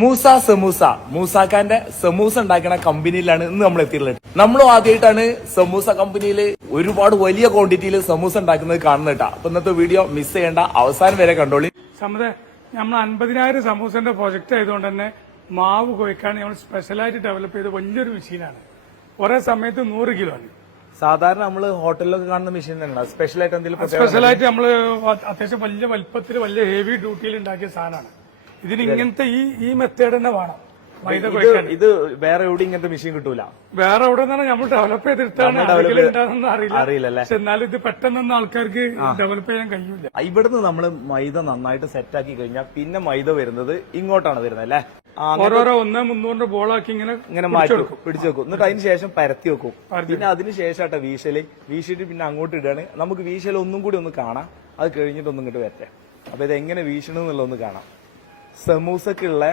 മൂസ സമൂസ മൂസാക്കാന്റെ സമൂസ ഉണ്ടാക്കുന്ന കമ്പനിയിലാണ് ഇന്ന് നമ്മൾ എത്തിയിട്ടുള്ളത്. നമ്മളും ആദ്യമായിട്ടാണ് സമൂസ കമ്പനിയിൽ ഒരുപാട് വലിയ ക്വാണ്ടിറ്റിയിൽ സമൂസ ഉണ്ടാക്കുന്നത് കാണുന്നത് കേട്ടോ. അപ്പൊ ഇന്നത്തെ വീഡിയോ മിസ് ചെയ്യേണ്ട, അവസാനം വരെ കണ്ടോളി. സമതെ നമ്മൾ 50,000 സമൂസന്റെ പ്രൊജക്ട് ആയതുകൊണ്ട് തന്നെ മാവ് കുഴക്കാൻ നമ്മൾ സ്പെഷ്യലായിട്ട് ഡെവലപ്പ് ചെയ്ത വലിയൊരു മെഷീനാണ്. ഒരേ സമയത്ത് 100 കിലോ ആണ്. സാധാരണ നമ്മള് ഹോട്ടലിലൊക്കെ കാണുന്ന മെഷീൻ തന്നെയാണ്. സ്പെഷ്യലായിട്ട് എന്തെങ്കിലും സ്പെഷ്യലായിട്ട് നമ്മള് അത്യാവശ്യം വലിയ വലിപ്പത്തിൽ വലിയ ഹെവി ഡ്യൂട്ടിയിൽ ഉണ്ടാക്കിയ സാധനമാണ്. ഇതിന് ഇങ്ങനത്തെ ഈ മെത്തേഡ് തന്നെ വേണം. മൈദ കുഴക്കാൻ ഇത് വേറെ എവിടെ ഇങ്ങനത്തെ മെഷീൻ കിട്ടൂല. വേറെ എവിടെ നിന്നാണ് നമ്മൾ ഡെവലപ്പ് ചെയ്തെടുത്താണ് അറിയില്ല. പക്ഷെ എന്നാലും ഇത് പെട്ടെന്നൊന്നും ആൾക്കാർക്ക് ഡെവലപ്പ് ചെയ്യാൻ കഴിയൂല. ഇവിടുന്ന് നമ്മള് മൈദ നന്നായിട്ട് സെറ്റ് ആക്കി കഴിഞ്ഞാൽ പിന്നെ മൈദ വരുന്നത് ഇങ്ങോട്ടാണ് വരുന്നത് അല്ലെ. ഓരോരോ 100-300 ബോളാക്കി ഇങ്ങനെ മാറ്റി വെക്കും, പിടിച്ചു വെക്കും. എന്നിട്ട് അതിന് ശേഷം പരത്തി വെക്കും. പിന്നെ അതിന് ശേഷം വീശിട്ട് പിന്നെ അങ്ങോട്ട് ഇടാണ്. നമുക്ക് വീശൽ ഒന്നും കൂടി ഒന്ന് കാണാം. അത് കഴിഞ്ഞിട്ട് ഒന്നും ഇങ്ങോട്ട് വരട്ടെ. അപ്പൊ ഇത് എങ്ങനെ വീശണമെന്നുള്ള ഒന്ന് കാണാം. സമൂസക്കുള്ള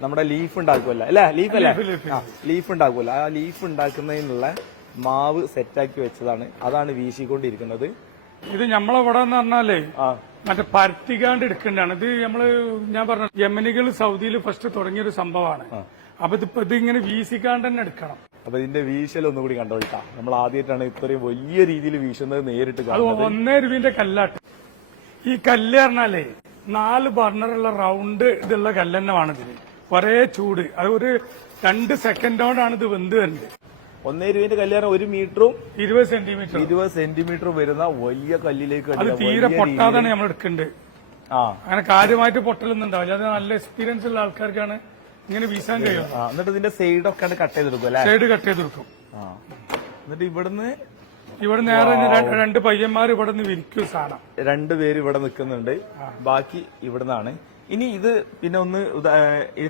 നമ്മുടെ ലീഫ് ഉണ്ടാക്കുമല്ലോ അല്ലെ, ലീഫ് ഉണ്ടാക്കുമല്ലോ. ആ ലീഫ് ഉണ്ടാക്കുന്നതിനുള്ള മാവ് സെറ്റാക്കി വെച്ചതാണ്. അതാണ് വീശിക്കൊണ്ടിരിക്കുന്നത്. ഇത് നമ്മളെവിടെ എന്ന് പറഞ്ഞാലേ മറ്റേ പരത്തിക്കാണ്ട് എടുക്കേണ്ടതാണ്. ഇത് ഞാൻ പറഞ്ഞ യമനികൾ സൗദിയിൽ ഫസ്റ്റ് തുടങ്ങിയൊരു സംഭവമാണ്. അപ്പൊ ഇതിങ്ങനെ വീശിക്കാണ്ട് തന്നെ എടുക്കണം. അപ്പൊ ഇതിന്റെ വീശൽ ഒന്നുകൂടി കണ്ടോളിക്കാം. നമ്മൾ ആദ്യമായിട്ടാണ് ഇത്രയും വലിയ രീതിയിൽ വീശുന്നത് നേരിട്ട്. അത് 1 രൂപന്റെ കല്ലാട്ട്. ഈ കല്ല് പറഞ്ഞാലേ 4 ബർണറുള്ള റൗണ്ട് ഇതുള്ള കല്ല് തന്നെ വേണം ഇതിന്. ഒരേ ചൂട്. അത് ഒരു 2 സെക്കൻഡോടാണ് ഇത് വെന്ത് വരുന്നത്. 1 രൂപന്റെ കല്യാണം 1 മീറ്ററും 20 സെന്റിമീറ്റർ വരുന്ന വലിയ കല്ലിലേക്ക് അത് തീരെ പൊട്ടാതാണ് നമ്മൾ എടുക്കേണ്ടത്. അങ്ങനെ കാര്യമായിട്ട് പൊട്ടലൊന്നും ഉണ്ടാവില്ല. അത് നല്ല എക്സ്പീരിയൻസ് ഉള്ള ആൾക്കാർക്കാണ് ഇങ്ങനെ വീശാൻ കഴിയും. എന്നിട്ട് ഇതിന്റെ സൈഡൊക്കെ കട്ട് ചെയ്തെടുക്കും അല്ലെ. സൈഡ് കട്ട് ചെയ്തെടുക്കും. എന്നിട്ട് ഇവിടെ നേരെ 2 പയ്യന്മാർ ഇവിടെ നിന്ന് വിരിക്കും സാധനം. 2 പേര് ഇവിടെ നിൽക്കുന്നുണ്ട്. ബാക്കി ഇവിടുന്നാണ്. ഇനി ഇത് പിന്നെ ഒന്ന്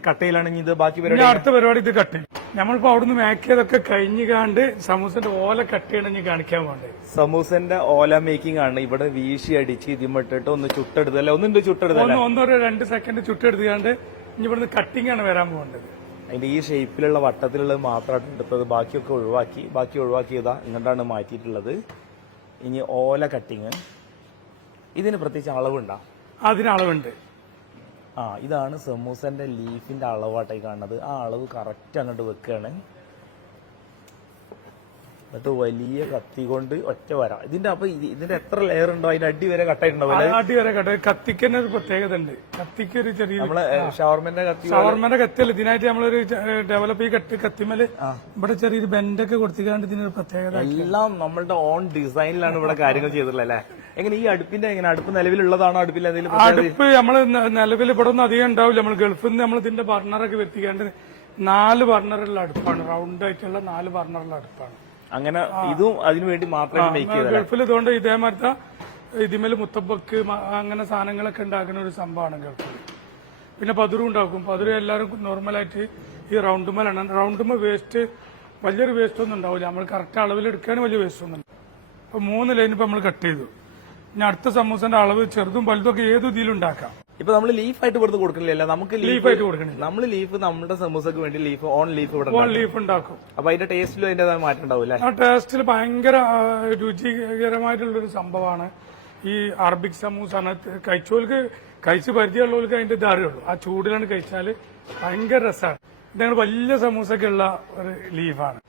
കട്ട് ചെയ്യലാണെങ്കിൽ ഇത് ബാക്കി അടുത്ത പരിപാടി ഇത് കട്ട് ചെയ്യും. നമ്മളിപ്പോ അവിടുന്ന് മേക്കിയതൊക്കെ കഴിഞ്ഞാണ്ട് സമൂസന്റെ ഓല കട്ട് ചെയ്യണമെങ്കിൽ കാണിക്കാൻ വേണ്ടത്. സമൂസന്റെ ഓല മേക്കിംഗ് ആണ്. ഇവിടെ വീശി അടിച്ച് ഇതിമിട്ടിട്ട് ഒന്ന് ചുട്ടെടുത്തല്ലേ. ഒന്നുണ്ട് ചുട്ടെടുത്തല്ലേ. 2 സെക്കൻഡ് ചുട്ടെടുത്തുകൊണ്ട് ഇനി ഇവിടുന്ന് കട്ടിംഗ് ആണ് വരാൻ പോകേണ്ടത്. അതിന്റെ ഈ ഷേപ്പിലുള്ള വട്ടത്തിലുള്ളത് മാത്രമായിട്ട് എടുത്തത്. ബാക്കിയൊക്കെ ഒഴിവാക്കിയതാ ഇങ്ങോട്ടാണ് മാറ്റിയിട്ടുള്ളത്. ഇനി ഓല കട്ടിങ്. ഇതിന് പ്രത്യേകിച്ച് അളവുണ്ടോ? അതിന് അളവുണ്ട്. ഇതാണ് സമൂസന്റെ ലീഫിന്റെ അളവാട്ടായി കാണുന്നത്. ആ അളവ് കറക്റ്റ് അങ്ങോട്ട് വെക്കുകയാണ്. എന്നിട്ട് വലിയ കത്തി കൊണ്ട് ഒറ്റ വരാം. ഇതിന്റെ എത്ര ലെയർ ഉണ്ടോ അതിന്റെ അടി വരെ കട്ടായിട്ടുണ്ടാവും. അടി വരെ കട്ടായി. കത്തിക്കുന്ന ഒരു പ്രത്യേകത ഉണ്ട്. കത്തിക്ക് ഒരു ചെറിയ നമ്മളെ ഷവർമന്റെ കത്തിയല്ല. ഇതിനായിട്ട് നമ്മളൊരു ഡെവലപ്പ് ഈ കത്തിമേല് ഇവിടെ ചെറിയൊരു ബെൻഡൊക്കെ കൊടുത്തിക്കാണ്ട് ഇതിനൊരു പ്രത്യേകത. എല്ലാം നമ്മളുടെ ഓൺ ഡിസൈനിലാണ് ഇവിടെ കാര്യങ്ങൾ ചെയ്തിട്ടുള്ളത് അല്ലെ. എങ്ങനെ ഈ അടുപ്പ് നിലവിലുള്ളതാണോ? അടുപ്പിൽ എന്തെങ്കിലും അടുപ്പ് നമ്മള് നിലവിൽ ഇവിടെ ഒന്നും അധികം ഉണ്ടാവില്ല. നമ്മൾ ഗൾഫിൽ നിന്ന് നമ്മൾ ഇതിന്റെ ബർണറൊക്കെ വരുത്തിക്കാണ്ട് 4 ബർണറുള്ള അടുപ്പാണ്. റൗണ്ട് ആയിട്ടുള്ള 4 ബർണറുള്ള അടുപ്പാണ്. അങ്ങനെ ഇതും അതിനുവേണ്ടി മാത്രമേ മേക്ക് ചെയ്തത്. ഗൾഫിൽ ഇതുകൊണ്ട് ഇതേമാരത്തെ ഇതിമേല് മുത്തപ്പക്ക് അങ്ങനെ സാധനങ്ങളൊക്കെ ഉണ്ടാക്കുന്ന ഒരു സംഭവമാണ് ഗൾഫിൽ. പിന്നെ പതിരും ഉണ്ടാക്കും. പതിരും എല്ലാവരും നോർമലായിട്ട് ഈ റൗണ്ടുമേലാണ്. റൗണ്ടുമേ വേസ്റ്റ് വലിയൊരു വേസ്റ്റ് ഒന്നും ഉണ്ടാവില്ല. നമ്മൾ കറക്റ്റ് അളവിൽ എടുക്കാൻ വലിയ വേസ്റ്റ് ഒന്നും. അപ്പൊ 3 ലൈൻ ഇപ്പൊ നമ്മൾ കട്ട് ചെയ്തു. ഇനി അടുത്ത സമൂസന്റെ അളവ് ചെറുതും വലുതും ഒക്കെ ഏത് ഇതിലും ഉണ്ടാക്കാം. ഇപ്പൊ നമ്മൾ ലീഫായിട്ട് വെറുതെ കൊടുക്കണില്ല. നമുക്ക് ലീഫായിട്ട് കൊടുക്കണില്ല. നമ്മൾ ലീഫ് നമ്മുടെ സമൂസക്ക് വേണ്ടി ഓൺ ലീഫ് ഉണ്ടാക്കും. അപ്പൊ അതിന്റെ ടേസ്റ്റിലും അതിന്റേതായ മാറ്റം ഉണ്ടാവില്ല. ആ ടേസ്റ്റിൽ ഭയങ്കര രുചികരമായിട്ടുള്ളൊരു സംഭവമാണ് ഈ അറബിക് സമൂസ. കഴിച്ച് പരിചയമുള്ളവർക്ക് അതിന്റെ ഇത് അറിയുള്ളൂ. ആ ചൂടിലാണ് കഴിച്ചാൽ ഭയങ്കര രസമാണ്. ഇതങ്ങനെ വലിയ സമൂസൊക്കെ ഉള്ള ഒരു ലീഫാണ്.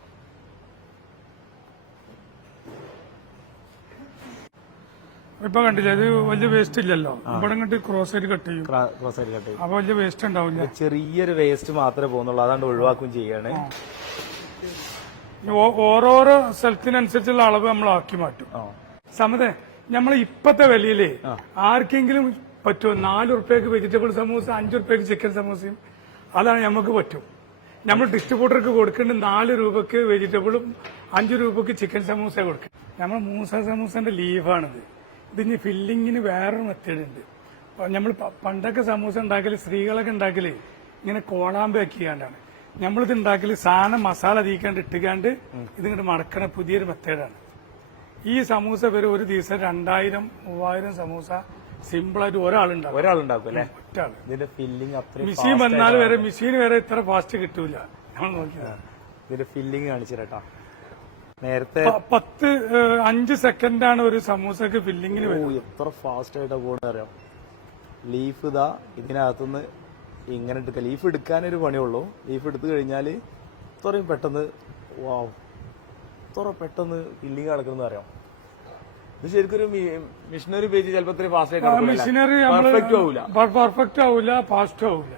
ഇപ്പൊ കണ്ടില്ല, ഇത് വലിയ വേസ്റ്റ് ഇല്ലല്ലോ. ഇവിടെ ഇങ്ങോട്ട് ക്രോസ് ആയിട്ട് കട്ട് ചെയ്യും. അപ്പൊ വലിയ വേസ്റ്റ് ഉണ്ടാവില്ല. ചെറിയൊരു വേസ്റ്റ് മാത്രമേ പോകുന്നുള്ളൂ. അതാണ്ട് ഒഴിവാക്കുകയും ചെയ്യാണ്. ഓരോരോ സ്ഥലത്തിനനുസരിച്ചുള്ള അളവ് നമ്മൾ ആക്കി മാറ്റും. സമതെ നമ്മൾ ഇപ്പത്തെ വിലയില് ആർക്കെങ്കിലും പറ്റുമോ? 4 റുപ്യക്ക് വെജിറ്റബിൾ സമൂസ, 5 റുപ്യക്ക് ചിക്കൻ സമൂസയും. അതാണ് നമുക്ക് പറ്റും. നമ്മൾ ഡിസ്ട്രിബ്യൂട്ടർക്ക് കൊടുക്കേണ്ടത് 4 രൂപക്ക് വെജിറ്റബിളും 5 രൂപക്ക് ചിക്കൻ സമൂസ കൊടുക്കും. നമ്മൾ മൂസ സമൂസന്റെ ലീഫാണിത്. ഇതിന് ഫില്ലിങ്ങിന് വേറൊരു മെത്തേഡ് ഉണ്ട്. നമ്മൾ പണ്ടൊക്കെ സമൂസ ഉണ്ടാക്കല്, സ്ത്രീകളൊക്കെ ഉണ്ടാക്കല് ഇങ്ങനെ കോളാമ്പാക്കിക്കാണ്ടാണ്. നമ്മളിത് ഉണ്ടാക്കല് സാധനം മസാല തീക്കാണ്ട് ഇട്ടുകാണ്ട് ഇതിങ്ങോട്ട് മടക്കണ പുതിയൊരു മെത്തേഡാണ്. ഈ സമൂസ വരെ ഒരു ദിവസം 2000-3000 സമൂസ സിമ്പിളായിട്ട് ഒരാളുണ്ടാക്കും അല്ലെ. ഒറ്റാള്. മെഷീൻ വന്നാൽ വരെ മെഷീൻ വരെ ഇത്ര ഫാസ്റ്റ് കിട്ടൂല. നമ്മൾ നോക്കിയത് ഫില്ലിങ് കാണിച്ചിട്ടാ. നേരത്തെ 5 സെക്കൻഡാണ് ഒരു സമൂസക്ക് ഫില്ലിങ്ങിന് വരുന്നത്. എത്ര ഫാസ്റ്റ് ആയിട്ടാ പോകുന്നത് അറിയാം. ലീഫ് ഇതാ ഇതിനകത്തുനിന്ന് ഇങ്ങനെ എടുക്കുക. ലീഫ് എടുക്കാനൊരു പണിയുള്ളൂ. ലീഫ് എടുത്തു കഴിഞ്ഞാൽ ഇത്രയും പെട്ടെന്ന് വാവ് ഇത്ര പെട്ടെന്ന് ഫില്ലിങ് നടക്കുന്നു അറിയാം. ഇത് ശരിക്കും ഒരു മിഷനറി പേജ് ചിലപ്പോൾ ഇത്രയും ഫാസ്റ്റ് മെഷീനറി പെർഫെക്റ്റ് ആവില്ല. പെർഫെക്റ്റ് ആവില്ല, ഫാസ്റ്റ് ആവില്ല.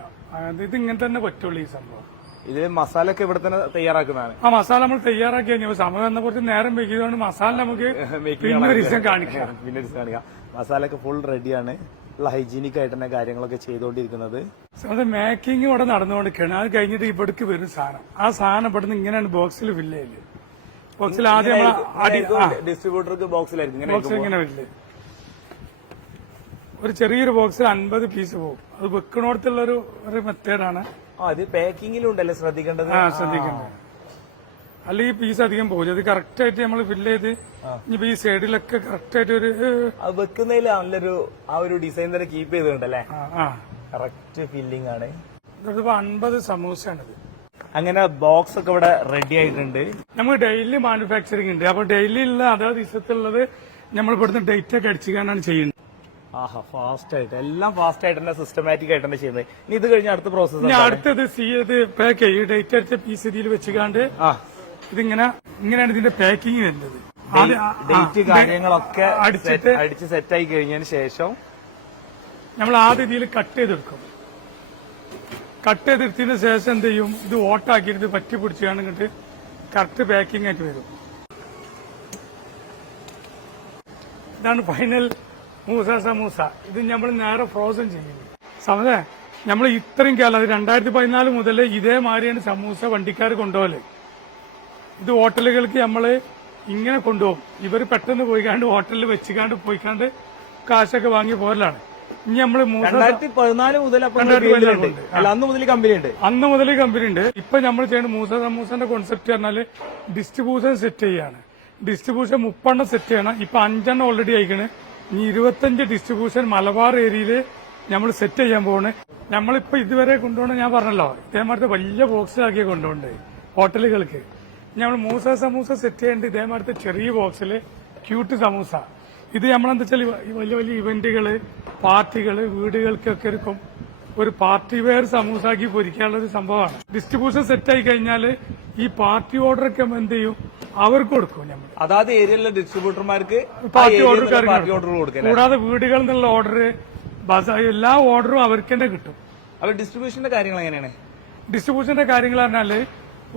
ഇത് ഇങ്ങനെ തന്നെ പറ്റുള്ളൂ ഈ സംഭവം. ഇതിൽ മസാല ഒക്കെ ഇവിടെ തന്നെ തയ്യാറാക്കുന്നതാണ്. ആ മസാല നമ്മൾ തയ്യാറാക്കി കഴിഞ്ഞു. സമയം വന്ന കുറച്ച് നേരം വൈകിയതുകൊണ്ട് മസാല നമുക്ക് പിന്നെ ഒരു ദിവസം കാണിക്കാം. പിന്നെ കാണിക്കാം. മസാല ഒക്കെ ഫുൾ റെഡിയാണ്. ഉള്ള ഹൈജീനിക് ആയിട്ട് തന്നെ കാര്യങ്ങളൊക്കെ ചെയ്തുകൊണ്ടിരിക്കുന്നത്. അത് മേക്കിംഗ് ഇവിടെ നടന്നുകൊണ്ടിരിക്കുകയാണ്. അത് കഴിഞ്ഞിട്ട് ഇവിടേക്ക് വരും സാധനം. ആ സാധനം ഇവിടുന്ന് ഇങ്ങനെയാണ് ബോക്സിൽ ഫില്ല് ചെയ്യല്. ബോക്സിൽ ആദ്യം ഡിസ്ട്രിബ്യൂട്ടർക്ക് ബോക്സിലായിരിക്കും ബോക്സിൽ ഇങ്ങനെ വരില്ലേ. ഒരു ചെറിയൊരു ബോക്സിൽ 50 പീസ് പോകും. അത് വെക്കണോടത്തുള്ള ഒരു മെത്തേഡാണ്. അത് പാക്കിങ്ങിലും ഉണ്ടല്ലേ ശ്രദ്ധിക്കേണ്ടത്. ശ്രദ്ധിക്കേണ്ടത്. അല്ലെങ്കിൽ ഈ പീസ് അധികം പോകും. അത് കറക്റ്റ് ആയിട്ട് നമ്മൾ ഫില്ല് ചെയ്ത് ഇനിയിപ്പോ ഈ സൈഡിലൊക്കെ കറക്റ്റ് ആയിട്ട് ഒരു വെക്കുന്നതിൽ നല്ലൊരു ആ ഒരു ഡിസൈൻ തന്നെ കീപ്പ് ചെയ്തിട്ടുണ്ടല്ലേ. കറക്റ്റ് ഫില്ലിംഗ് ആണ്. 50 സമൂസയാണിത്. അങ്ങനെ ബോക്സ് ഒക്കെ ഇവിടെ റെഡി ആയിട്ടുണ്ട്. നമുക്ക് ഡെയിലി മാനുഫാക്ചറിംഗ് ഉണ്ട്. അപ്പൊ ഡെയിലി ഉള്ള അതേ ദിവസത്തുള്ളത് നമ്മൾ ഇവിടുന്ന് ഡേറ്റ് ഒക്കെ അടിച്ചാണ് ചെയ്യുന്നത്. ആഹാ, ഫാസ്റ്റ് ആയിട്ട് എല്ലാം ഫാസ്റ്റ് ആയിട്ട് തന്നെ സിസ്റ്റമാറ്റിക് ആയിട്ട് തന്നെ ചെയ്യുന്നത്. ഇനി ഇത് കഴിഞ്ഞ അടുത്ത പ്രോസസ് ഇനി അടുത്തത് പാക്ക് ചെയ്യും. ഡേറ്റ് അടിച്ച പീസ് ഇതിൽ വെച്ചുകാണ്ട് ഇങ്ങനെയാണ് ഇതിന്റെ പാക്കിങ് വരുന്നത്. ഡേറ്റ് കാര്യങ്ങളൊക്കെ അടിച്ച് സെറ്റായി കഴിഞ്ഞതിന് ശേഷം നമ്മൾ ആദ്യം ഇതിൽ കട്ട് ചെയ്തെടുക്കും. കട്ട് ചെയ്തെടുത്തതിന് ശേഷം എന്ത് ചെയ്യും, ഇത് ഓട്ടാക്കിയിട്ട് പറ്റി പിടിച്ചാണ് കറക്റ്റ് പാക്കിംഗ് ആയിട്ട് വരും. ഇതാണ് ഫൈനൽ മൂസ സമൂസ. ഇത് നമ്മൾ നേരെ ഫ്രോസൺ ചെയ്യുന്നു. സമയേ നമ്മൾ ഇത്രയും കാലം, അത് 2014 മുതൽ ഇതേമാതിരിയാണ് സമൂസ വണ്ടിക്കാർ കൊണ്ടുപോകല്. ഇത് ഹോട്ടലുകൾക്ക് നമ്മള് ഇങ്ങനെ കൊണ്ടുപോകും. ഇവർ പെട്ടെന്ന് പോയിക്കാണ്ട് ഹോട്ടലിൽ വെച്ചുകാണ്ട് പോയിക്കാണ്ട് കാശൊക്കെ വാങ്ങി പോരലാണ്. ഇനി നമ്മള് 2014 മുതൽ അന്ന് മുതൽ കമ്പനി ഉണ്ട്. ഇപ്പൊ നമ്മൾ ചെയ്യുന്ന മൂസ സമൂസന്റെ കോൺസെപ്റ്റ് പറഞ്ഞാല് ഡിസ്ട്രിബ്യൂഷൻ സെറ്റ് ചെയ്യാണ്. ഡിസ്ട്രിബ്യൂഷൻ 30 സെറ്റ് ചെയ്യണം. ഇപ്പൊ 5 ഓൾറെഡി ആയിക്കണ്. ഇനി 25 ഡിസ്ട്രിബ്യൂഷൻ മലബാർ ഏരിയയില് നമ്മൾ സെറ്റ് ചെയ്യാൻ പോവാണ്. നമ്മളിപ്പോ ഇതുവരെ കൊണ്ടുപോകണം, ഞാൻ പറഞ്ഞല്ലോ, ഇതേമാതിരത്തെ വലിയ ബോക്സിലാക്കിയ കൊണ്ടുപോകണ്ടേ ഹോട്ടലുകൾക്ക്. നമ്മൾ മൂസ സമൂസ സെറ്റ് ചെയ്യേണ്ട ഇതേമാതിരത്തെ ചെറിയ ബോക്സില് ക്യൂട്ട് സമൂസ. ഇത് നമ്മളെന്താ വെച്ചാൽ വലിയ വലിയ ഇവന്റുകള്, പാർട്ടികള്, വീടുകൾക്കൊക്കെ എടുക്കും. ഒരു പാർട്ടി വെയർ സമൂസാക്കി പൊരിക്കാനുള്ള ഒരു സംഭവമാണ്. ഡിസ്ട്രിബ്യൂഷൻ സെറ്റ് ആയി കഴിഞ്ഞാല് ഈ പാർട്ടി ഓർഡർ ഒക്കെ എന്ത് ചെയ്യും, അവർക്ക് കൊടുക്കും. നമ്മൾ അതായത് ഏരിയയിലെ ഡിസ്ട്രിബ്യൂട്ടർമാർക്ക് പാർട്ടി ഓർഡർ കൊടുക്കും. കൂടാതെ വീടുകളിൽ നിന്നുള്ള ഓർഡർ, എല്ലാ ഓർഡറും അവർക്ക് തന്നെ കിട്ടും. അപ്പൊ ഡിസ്ട്രിബ്യൂഷന്റെ കാര്യങ്ങൾ എങ്ങനെയാണ്? ഡിസ്ട്രിബ്യൂഷന്റെ കാര്യങ്ങൾ പറഞ്ഞാല്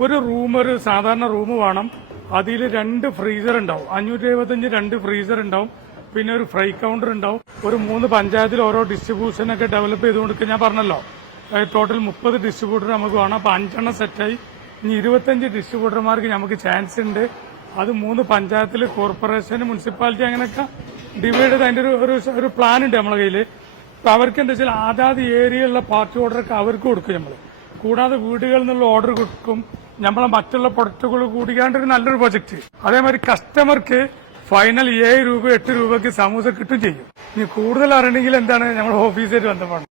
ഒരു സാധാരണ റൂം വേണം. അതിൽ 2 ഫ്രീസർ ഉണ്ടാവും. 575 2 ഫ്രീസർ ഉണ്ടാവും. പിന്നെ ഒരു ഫ്രൈ കൗണ്ടർ ഉണ്ടാവും. ഒരു 3 പഞ്ചായത്തിൽ ഓരോ ഡിസ്ട്രിബ്യൂഷനൊക്കെ ഡെവലപ്പ് ചെയ്ത് കൊടുക്കുക. ഞാൻ പറഞ്ഞല്ലോ, ടോട്ടൽ 30 ഡിസ്ട്രിബ്യൂട്ടർ നമുക്ക് വേണം. അപ്പൊ 5 സെറ്റായി. ഇനി 25 ഡിസ്ട്രിബ്യൂട്ടർമാർക്ക് നമുക്ക് ചാൻസ് ഉണ്ട്. അത് 3 പഞ്ചായത്തിൽ, കോർപ്പറേഷൻ, മുനിസിപ്പാലിറ്റി, അങ്ങനെയൊക്കെ ഡിവൈഡ് ചെയ്ത് അതിന്റെ ഒരു പ്ലാൻ ഉണ്ട് നമ്മളെ കയ്യില്. അപ്പൊ അവർക്ക് എന്താ വെച്ചാൽ അതാത് ഏരിയയിലുള്ള പാർട്ടി ഓർഡറൊക്കെ അവർക്ക് കൊടുക്കും നമ്മൾ. കൂടാതെ വീടുകളിൽ നിന്നുള്ള ഓർഡർ കൊടുക്കും. നമ്മളെ മറ്റുള്ള പ്രൊഡക്റ്റുകൾ കൂടിക്കാണ്ട് ഒരു നല്ലൊരു പ്രൊജക്ട്. അതേമാതിരി കസ്റ്റമർക്ക് ഫൈനൽ 7 രൂപ 8 രൂപയ്ക്ക് സമൂസ കിട്ടും ചെയ്യും. ഇനി കൂടുതൽ അറിയണമെങ്കിൽ എന്താണ്, നമ്മൾ ഓഫീസായിട്ട് ബന്ധപ്പെടണം.